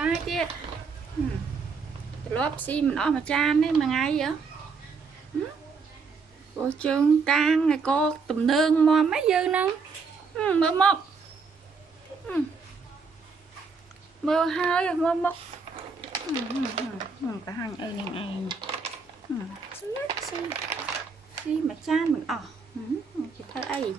ba tiết lốp xi mình ở mà chan đấy mà ngay vậy cô trương can này cô tùm nương mà mấy dư nâng mơ mốc mơ hơi mơ mốc cả hàng ơi này xí mà chan mình ở chỉ thấy ấy